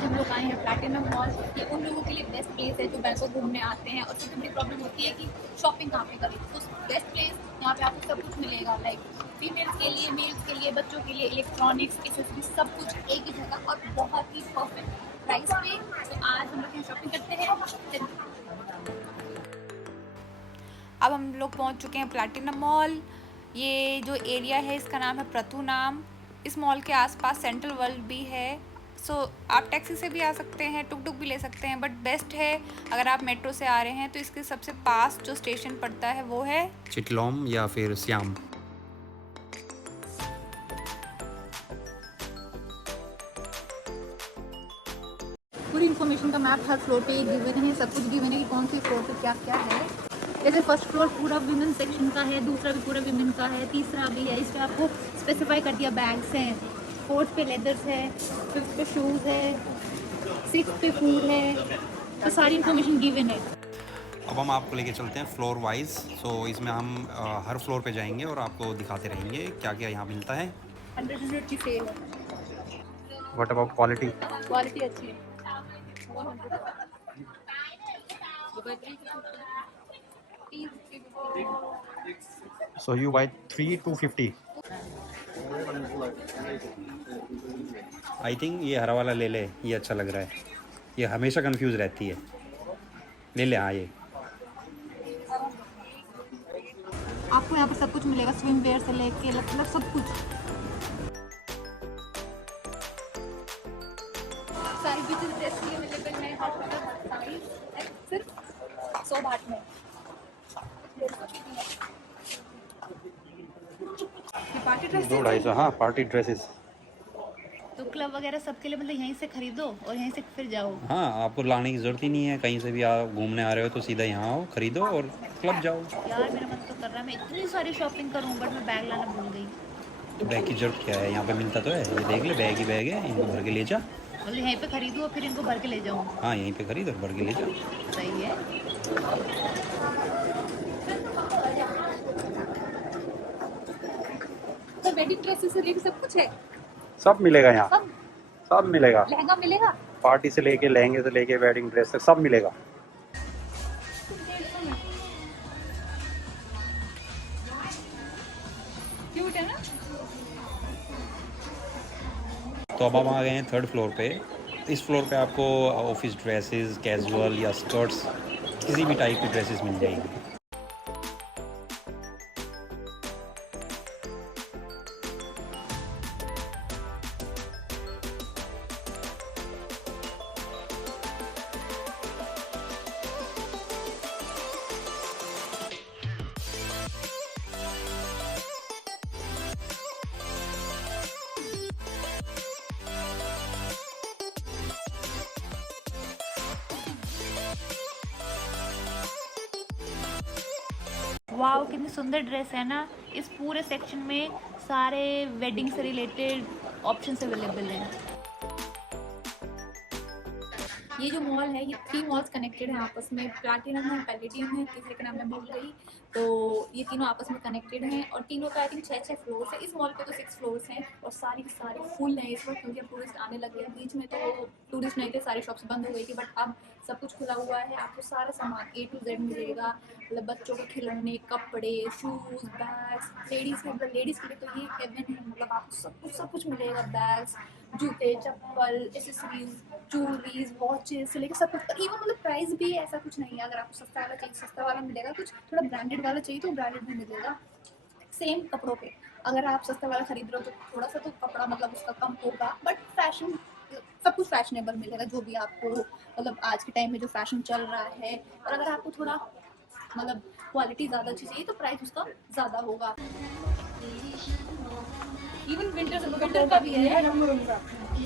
आज हम लोग आए हैं प्लैटिनम मॉल। ये उन लोगों के लिए बेस्ट प्लेस है जो बैंकॉक घूमने आते हैं और सबसे बड़ी प्रॉब्लम होती है कि शॉपिंग कहाँ पे करें। तो बेस्ट प्लेस यहाँ पे आपको सब कुछ मिलेगा, लाइक फीमेल्स के लिए, मेल्स के लिए, बच्चों के लिए, इलेक्ट्रॉनिक्स, एक्सेसरीज, सब कुछ एक ही जगह और बहुत ही परफेक्ट प्राइस पे। तो आज हम लोग यहाँ शॉपिंग करते हैं। अब हम लोग पहुँच चुके हैं प्लैटिनम मॉल। ये जो एरिया है इसका नाम है प्रथु नाम। इस मॉल के आसपास सेंट्रल वर्ल्ड भी है। सो आप टैक्सी से भी आ सकते हैं, टुक टुक भी ले सकते हैं, बट बेस्ट है अगर आप मेट्रो से आ रहे हैं तो इसके सबसे पास जो स्टेशन पड़ता है वो है चिटलोम या फिर श्याम। पूरी इन्फॉर्मेशन का मैप हर फ्लोर पे गिवन है, सब कुछ गिवन है कि कौन से फ्लोर पे क्या क्या है। जैसे फर्स्ट फ्लोर पूरा विमेन सेक्शन का है, दूसरा भी पूरा विमेन का है, तीसरा भी है। इस पे आपको स्पेसिफाई कर दिया बैग्स हैं, फोर्थ पे लेदर्स है, फिफ्थ पे शूज़ है, सिक्स पे फूड है। तो सारी इन्फॉर्मेशन गिवन है। अब हम आपको लेके चलते हैं फ्लोर वाइज। सो इसमें हम हर फ्लोर पे जाएंगे और आपको दिखाते रहेंगे क्या क्या यहाँ मिलता है। 100 की सेल है। What about quality? क्वालिटी अच्छी है। 100। So you buy 3 250। I think ये हरा वाला ले ले, ये अच्छा लग रहा है। ये हमेशा कंफ्यूज रहती है। ले ले, हाँ ये। आपको यहाँ पर सब कुछ मिलेगा, स्विम वेयर से लेके मतलब सब कुछ। सारी बीचेस ड्रेस भी अवेलेबल है, हर मतलब साइज सिर्फ 100 बात में। ये पार्टी ड्रेसेस 2 250, हाँ पार्टी ड्रेसेस। तो क्लब वगैरह सबके लिए मतलब यहीं से खरीदो और यहीं से फिर जाओ। हाँ, आपको लाने की ज़रूरत ही नहीं है। कहीं से भी आप घूमने आ रहे हो तो सीधा यहाँ आओ, ख़रीदो और क्लब जाओ। यार मेरा मन तो कर रहा है मैं इतनी सारी शॉपिंग करूँ, बट मैं बैग लाना भूल गई। तो बैग की ज़रूरत क्या है, यहाँ पे मिलता तो है। ये देख ले, बैग ही बैग है, इनको भर के ले जा। मतलब यहीं पे खरीदूँ और फिर इनको भर के ले जाऊँ। हाँ, यहीं पे खरीद और भर के ले जा। सही है। तो वेडिंग ड्रेसेस से लेके सब कुछ है। सब मिलेगा यहाँ, सब सब मिलेगा। लहंगा मिलेगा। पार्टी से लेके, लहंगे से लेके, वेडिंग ड्रेस तक सब मिलेगा। क्यूट है ना। तो अब हम आ गए हैं थर्ड फ्लोर पे। इस फ्लोर पे आपको ऑफिस ड्रेसेस, कैजुअल या स्कर्ट्स, किसी भी टाइप की ड्रेसेस मिल जाएंगी। वाओ कितनी सुंदर ड्रेस है ना। इस पूरे सेक्शन में सारे वेडिंग से रिलेटेड ऑप्शंस अवेलेबल हैं। ये जो मॉल है ये 3 मॉल्स कनेक्टेड हैं आपस में। प्लैटिनम है, पैलेडियम है, तीसरे का नाम मैं भूल गई। तो ये तीनों आपस में कनेक्टेड हैं और तीनों का आई थिंक 6-6 फ्लोर्स है। इस मॉल पे तो 6 फ्लोर्स हैं और सारी की सारी फुल है इस वक्त, क्योंकि अब टूरिस्ट आने लगे हैं। बीच में तो टूरिस्ट नहीं थे, सारी शॉप्स बंद हो गई थी, बट अब सब कुछ खुला हुआ है। आपको सारा सामान A to Z मिलेगा, मतलब बच्चों के खिलौने, कपड़े, शूज़, बैग्स। लेडीज़ के मतलब लेडीज़ के लिए तो ये हेवन है, मतलब आपको सब कुछ मिलेगा। बैग्स, जूते, चप्पल, एसेसरीज, ज्वेलरीज, वॉचेस से लेकर सब कुछ। इवन मतलब प्राइस भी ऐसा कुछ नहीं है। अगर आपको सस्ता वाला चाहिए सस्ता वाला मिलेगा, कुछ थोड़ा ब्रांडेड वाला चाहिए तो ब्रांडेड भी मिलेगा सेम कपड़ों पे। अगर आप सस्ता वाला खरीद रहे हो तो थोड़ा सा तो कपड़ा मतलब उसका कम होगा, बट फैशन सब कुछ फैशनेबल मिलेगा, जो भी आपको मतलब आज के टाइम में जो फैशन चल रहा है। और अगर आपको थोड़ा मतलब क्वालिटी ज़्यादा अच्छी चाहिए तो प्राइस उसका ज़्यादा होगा। इवन विंटर का भी है,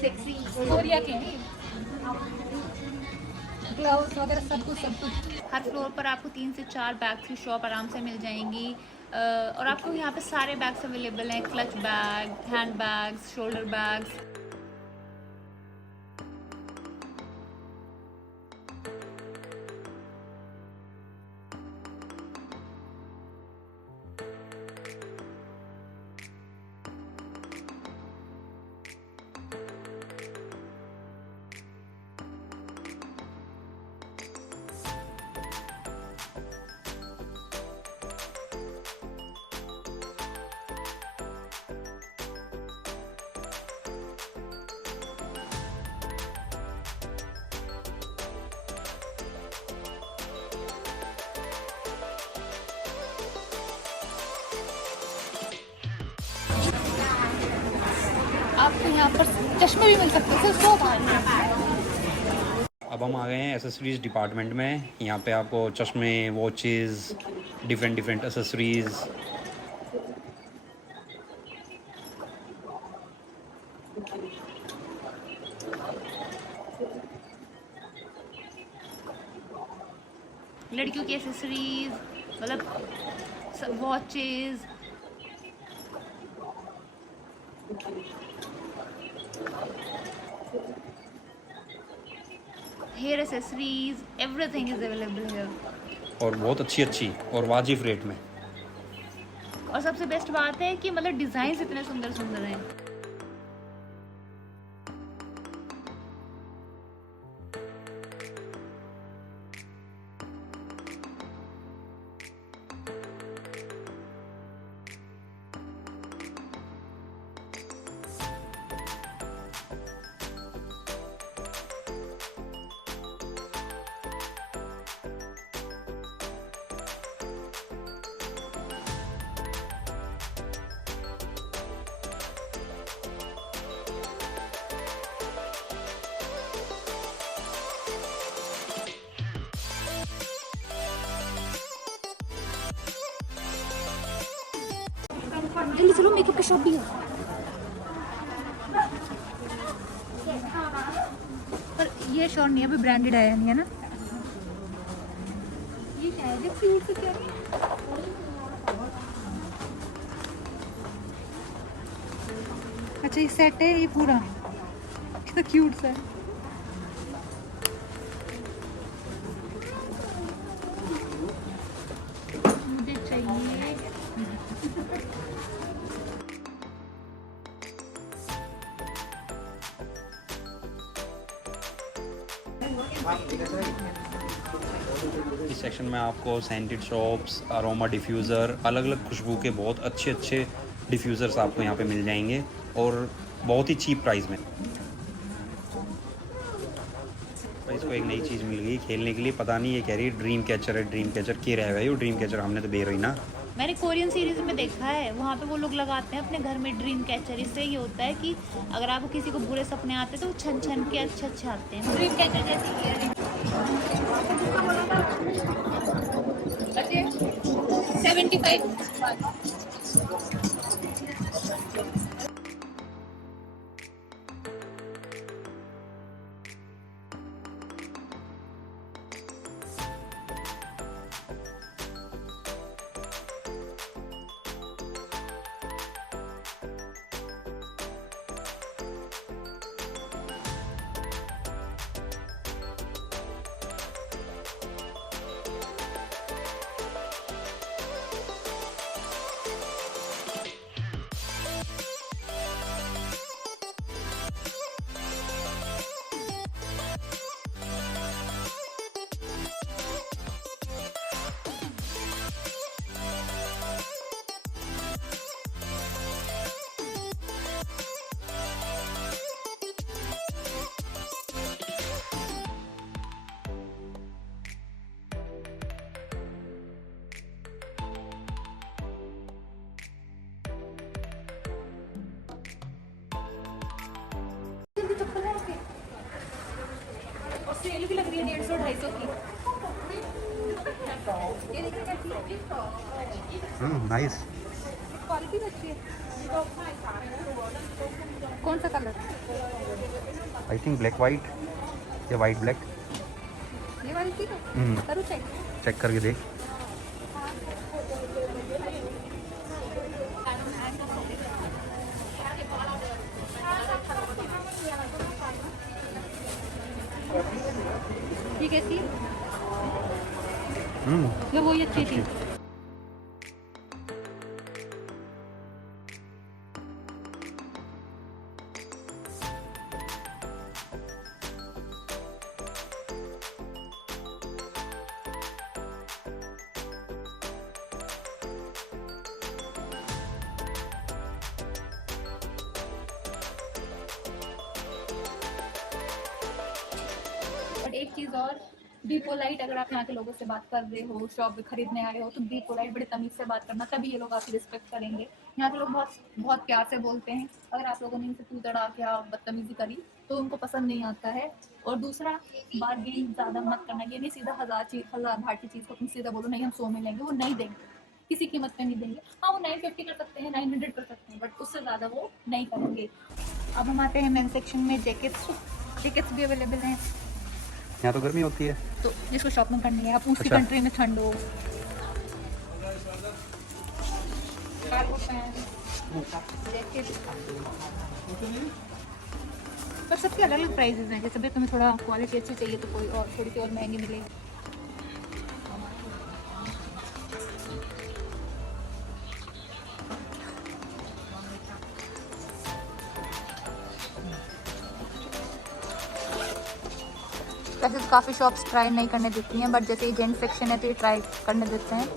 सेक्सी कोरिया के ग्लव्स वगैरह सब कुछ। हर फ्लोर पर आपको 3 से 4 बैग्स की शॉप आराम से मिल जाएंगी। और आपको यहाँ पे सारे बैग्स अवेलेबल हैं, clutch bag, hand bags, shoulder bags. आपको यहाँ पर चश्मे भी मिल सकते हैं, सो अब हम आ गए हैं एसेसरीज़ डिपार्टमेंट में। यहाँ पे आपको चश्मे, वॉचेस, डिफरेंट डिफरेंट एसेसरीज़। लड़कियों की एसेसरीज, मतलब watches, hair accessories, everything is available here. और बहुत अच्छी अच्छी और वाजिब रेट में। और सबसे बेस्ट बात है कि मतलब डिजाइन इतने सुंदर सुंदर हैं। जल्दी चलो, मेकअप की शॉप भी है। पर ये श्योर नहीं है अभी ब्रांडेड आया नहीं है ना। ये शायद क्यूट से क्या है। अच्छा ये सेट है, ये पूरा कितना क्यूट सा है। मुझे चाहिए। इस सेक्शन में आपको सेंटेड शॉप्स, अरोमा डिफ्यूज़र, अलग अलग खुशबू के बहुत अच्छे अच्छे डिफ्यूज़र्स आपको यहाँ पे मिल जाएंगे और बहुत ही चीप प्राइस में। भाई इसको एक नई चीज़ मिल गई खेलने के लिए, पता नहीं ये कह रही है ड्रीम कैचर है। ड्रीम कैचर क्या रहेगा ये ड्रीम कैचर, हमने तो बेर ही ना। मैंने कोरियन सीरीज में देखा है, वहाँ पे वो लोग लगाते हैं अपने घर में ड्रीम कैचर। इससे ये होता है कि अगर आपको किसी को बुरे सपने आते हैं तो वो छन छन के अच्छे अच्छे आते हैं। ड्रीम कैचर जैसी 75। और सेल भी लग रही है 150-250 की। ये देखिए कैसी है। नाइस। क्वालिटी भी अच्छी है। कौन सा colour? I think black white या वाइट ब्लैक। ये वाली थी ना, करूँ चेक? चेक करके देख। ये कैसी है? ये वही अच्छी थी। और एक चीज़ और, बी पोलाइट, अगर आप यहाँ के लोगों से बात कर रहे हो, शॉप खरीदने आए हो, तो बी पोलाइट, बड़े तमीज़ से बात करना, तभी ये लोग आपकी रिस्पेक्ट करेंगे। यहाँ के लोग बहुत बहुत प्यार से बोलते हैं। अगर आप लोगों ने इनसे तू तड़ा के या बदतमीज़ी करी तो उनको पसंद नहीं आता है। और दूसरा, बार्गेन ज़्यादा मत करना। ये नहीं सीधा हज़ार भाट की चीज़ को तुम सीधा बोलो नहीं हम 100 में लेंगे, वो नहीं देंगे, किसी कीमत पे नहीं देंगे। हाँ, वो 950 कर सकते हैं, 900 कर सकते हैं, बट उससे ज़्यादा वो नहीं करेंगे। अब हम आते हैं मेन सेक्शन में। जैकेट्स भी अवेलेबल हैं। यहाँ तो गर्मी होती है। तो जिसको शॉपिंग करनी है, आप उसकी अच्छा। कंट्री में ठंड हो, कार्गो पैंट, जैकेट, पर सबके अलग अलग प्राइजेज हैं। जैसे भाई तुम्हें थोड़ा क्वालिटी अच्छी चाहिए तो कोई और थोड़ी सी और महंगी मिलेगी। वैसे काफ़ी शॉप्स ट्राई नहीं करने देती हैं, बट जैसे ये जेंट्स सेक्शन है तो ये ट्राई करने देते हैं।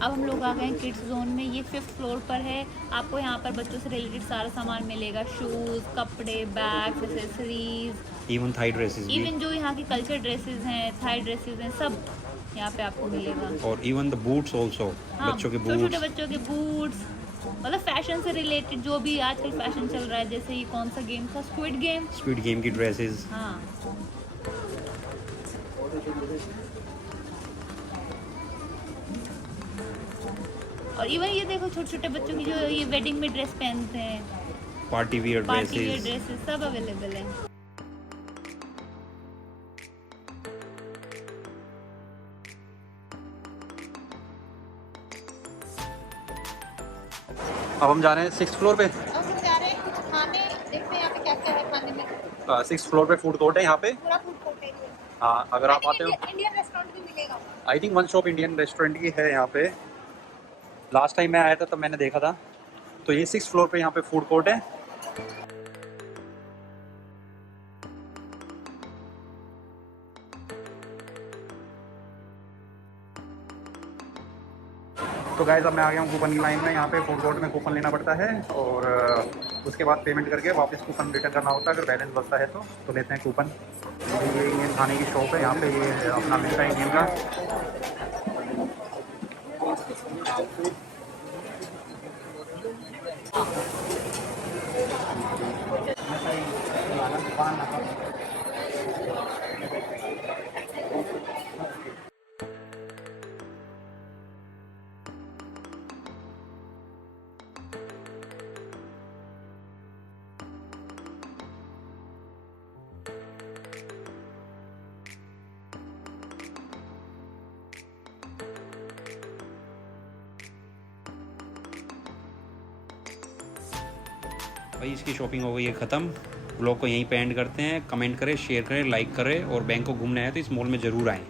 अब हम लोग आ गए हैं किड्स जोन में। ये 5th फ्लोर पर है। आपको यहाँ पर बच्चों से रिलेटेड सारा सामान मिलेगा, शूज़, कपड़े, bags, accessories, even Thai dresses भी। इवन जो यहाँ की कल्चर ड्रेसेस हैं, थाई ड्रेसेस हैं, सब यहाँ पे आपको मिलेगा। और इवन द बूट्स ऑल्सो, हाँ, बच्चों के छोटे छोटे बूट्स। बच्चों के बूट्स, मतलब फैशन से रिलेटेड जो भी आजकल फैशन चल रहा है। जैसे ये कौन सा गेम था, स्क्विड गेम की ड्रेसेस। हाँ। और इवन ये देखो छोटे छोटे बच्चों की जो ये वेडिंग में ड्रेस पहनते हैं, party wear party wear dresses. Dresses, सब अवेलेबल है। अब हम जा रहे हैं 6th फ्लोर पे। अब हम जा रहे हैं कुछ खाने, देखते हैं यहाँ पे क्या क्या है खाने में। 6th फ्लोर पे फूड कोर्ट है यहाँ पे। पूरा फूड कोर्ट है। हाँ, अगर आप आते हो, इंडियन रेस्टोरेंट भी मिलेगा। I think one shop Indian restaurant की है यहाँ पे। लास्ट टाइम मैं आया था तब मैंने देखा था। तो ये 6th फ्लोर पे यहाँ पे फूड कोर्ट है। तो गाइस अब मैं आ गया हूँ कूपन की लाइन में। यहाँ पे फूड कोर्ट में कूपन लेना पड़ता है और उसके बाद पेमेंट करके वापस कूपन रिटर्न करना होता है। अगर बैलेंस बचता है तो लेते हैं कूपन। ये इंडियन खाने की शॉप है। यहाँ पे ये अपना मिलता है इंडियन का। भाई इसकी शॉपिंग हो गई है ख़त्म। ब्लॉग को यहीं पे एंड करते हैं। कमेंट करें, शेयर करें, लाइक करें और बैंक को घूमने आए तो इस मॉल में ज़रूर आएँ।